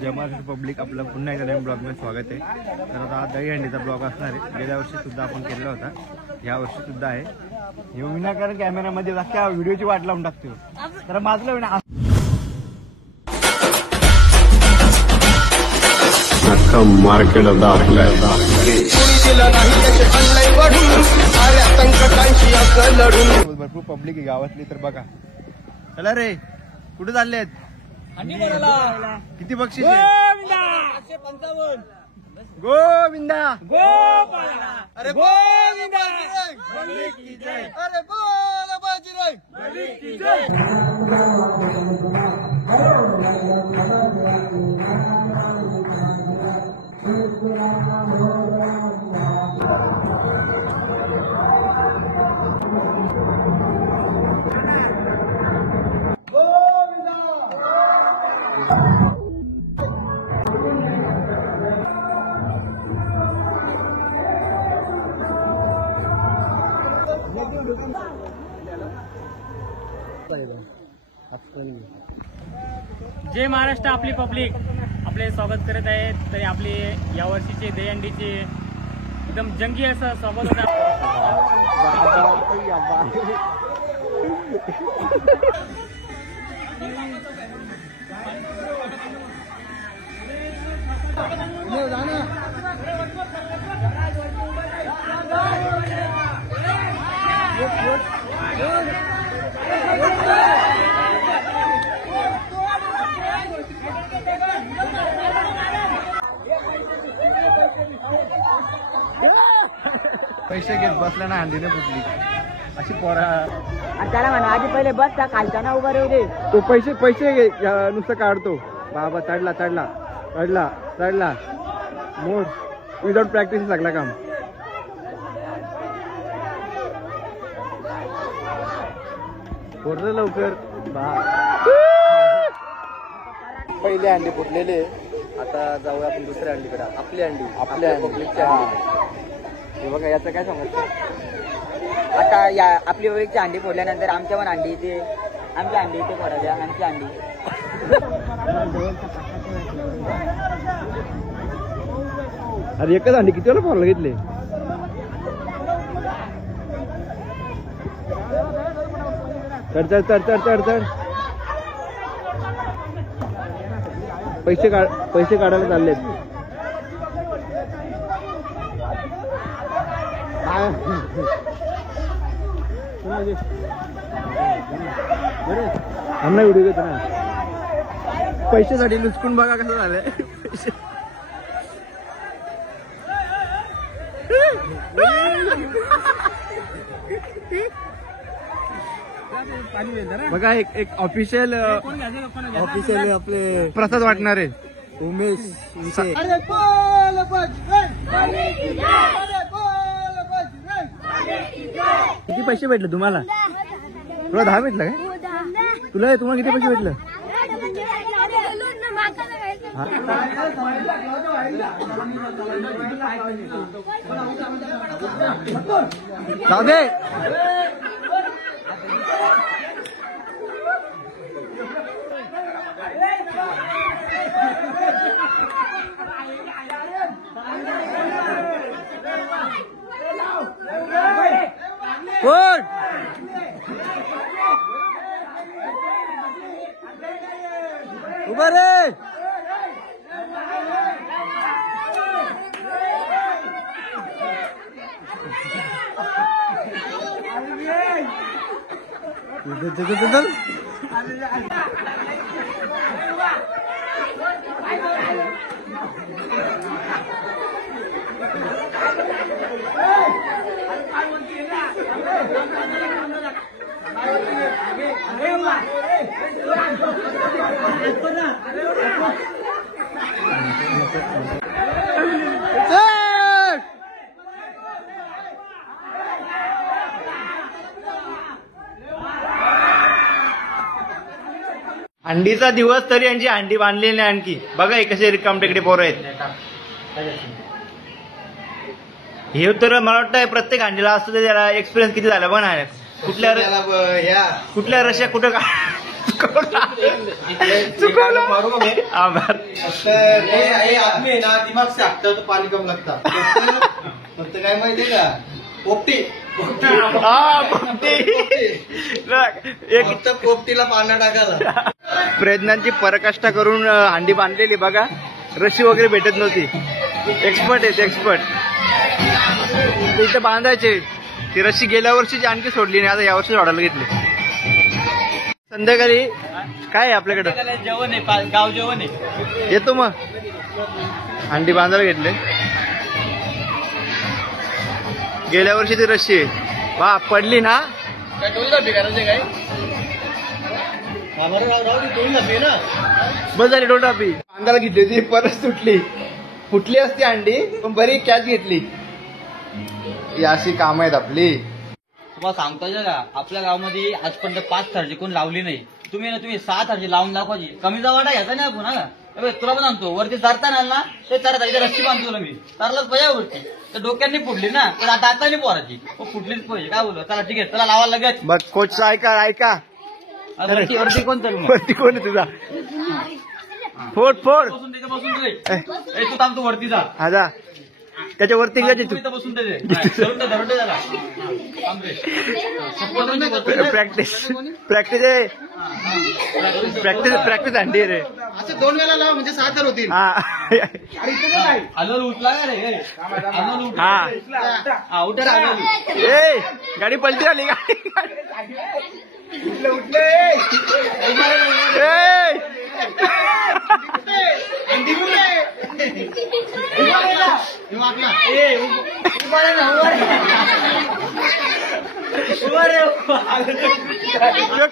जय Maharashtra public, आपलं पुन्हा एकदा नवीन ब्लॉगमध्ये स्वागत आहे. तर आता हा दहीहंडीचा ब्लॉग असणार आहे. गेल्या वर्षी सुद्धा आपण केलेला होता, या वर्षी सुद्धा आहे. हे विनाकारण कॅमेरामध्ये अख्ख्या व्हिडिओची वाट लावून टाकतो. तर माझलं विना मार्केट भरपूर पब्लिक आहे गावातली. तर बघा, चला रे, कुठे चाललेत? किती बक्षीस? गोविंदा अरे गोविंदा, अरे बोल बाजीराव. जय महाराष्ट्र. आपली पब्लिक आपले स्वागत करत आहे. तरी आपले या वर्षीचे दहीहंडीचे एकदम जंगी असं स्वागत होतं. पैसे घेत बसला ना, हंडीने फुटली अशी पोरा. त्याला म्हणा आधी पहिले बस त्या खालच्या उभा राहू दे. तो पैसे नुसतं काढतो. बाबा चढला चढला चढला चढला, मोड विदाउट प्रॅक्टिस सगळं काम. पोरलं लवकर. पहिले अंडी फुटलेले, आता जाऊया आपण दुसऱ्या अंडीकडे. आपली अंडी, आपल्या पब्लिकच्या अंडी. हे बघा, याचं काय सांगत आता या आपली ओळखची अंडी फोडल्यानंतर आमच्या पण अंडी इथे, आमची अंडी इथे फोडायच्या. आमची अंडी अरे एकच अंडी किती वेळा फोडला घेतले? चढ चढ चढ चढ चढ चढ. पैसे काढायला चाललेत. आम्हाला व्हिडिओ घेतो ना. पैशासाठी लुचकून बघा कसं झालंय. पैसे बघा, एक ऑफिशियल आपले प्रसाद वाटणार आहे, उमेश. किती पैसे भेटले तुम्हाला? तुला 10 भेटलं काय? तुम्हाला किती पैसे भेटलं? जाऊ दे. कोण उभा रे? अंडीचा दिवस तरी यांची अंडी बांधलेली नाही आणखी. बघा हे कसे रिकाम टेकडे पोरं आहेत. हे तर मला वाटतं प्रत्येक अंडीला असतं, त्याला एक्सपिरियन्स किती झाला बघा. कुठल्या रश्या कुठं आभार. दिमाग से आगता तो पाणी कम लागता फक्त काय माहितीये का पोपटी हा, पोपटी. एक फक्त पोपटीला पाण्या टाकायला. प्रयत्नांची पराकाष्ठा करून हंडी बांधलेली बघा. रशी वगैरे भेटत नव्हती. एक्सपर्ट आहेत एक्सपर्ट. इथे बांधायचे ती रशी गेल्या वर्षीची आणखी सोडली नाही, आता यावर्षी सोडायला घेतली. संध्याकाळी काय आहे आपल्याकडे जेवण आहे, गाव जेवण आहे. येतो मग. हंडी बांधायला घेतले. गेल्या वर्षी ती रशी आहे बा पडली ना. काय टोळी लागली करायचे काय टोळी लागली ना. बस झाली डोटापी. बांधायला घेतली होती परत सुटली. फुटली असती अंडी पण बरी कॅच घेतली. ही अशी कामं आहेत आपली. तुम्हाला सांगतो का आपल्या गावामध्ये आजपर्यंत 5 थरची कोण लावली नाही. तुम्ही 6 थरची लावून दाखवायची. कमी जवाडा घ्यायचा नाही आपण हा. तुला पण सांगतो वरती चरताना ना ते चरता रस्सी बांधतो तुला मी तरलाच पाहिजे वरती. तर डोक्यांनी फुटली ना तर आता हाताने पोराची फुटलीच पाहिजे. काय बोलतो चला ठीक आहे चला लावा लगेच. बघ कोच ऐका वरती कोण तर वरती कोण आहे तुझा. फोड बसून तू थांबतो वरती जा. हा जा त्याच्या वरती घ्यायची तू. बसून धरून त्याला प्रॅक्टिस हंडी रे. असं 2 वेळा लावा म्हणजे 6 तर होतील. हा अलल उठला का रे अलल हा उठला अलल. ए गाडी पलटी आली.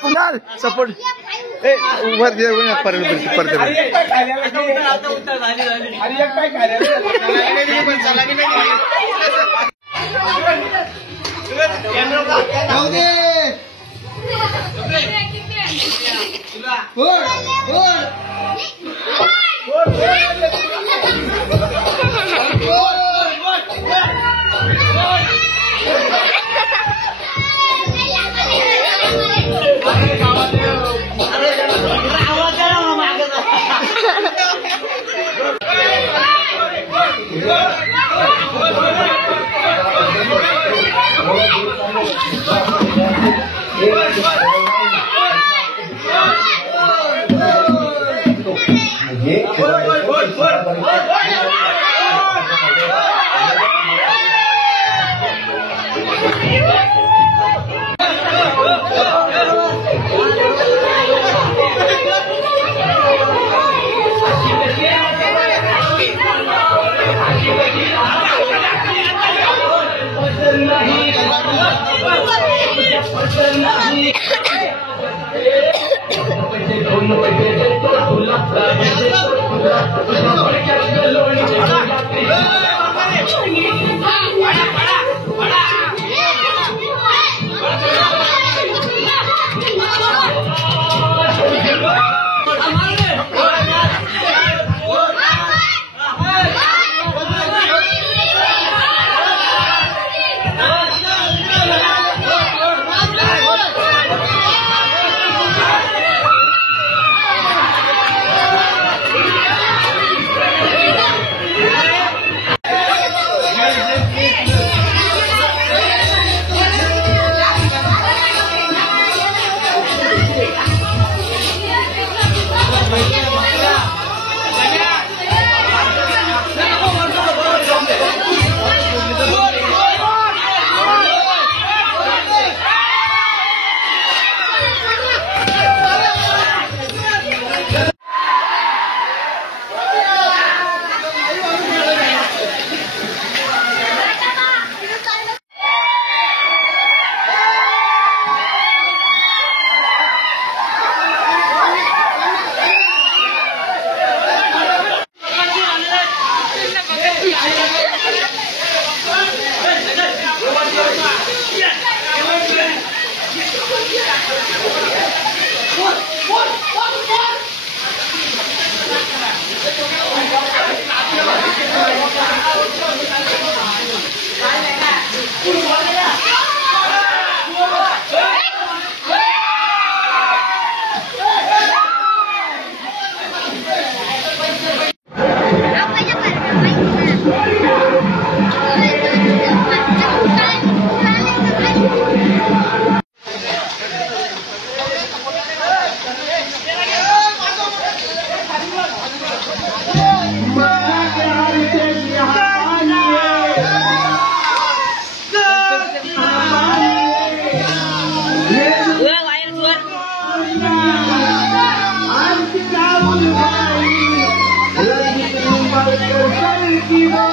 कुणाल सपोर्ट वर परत की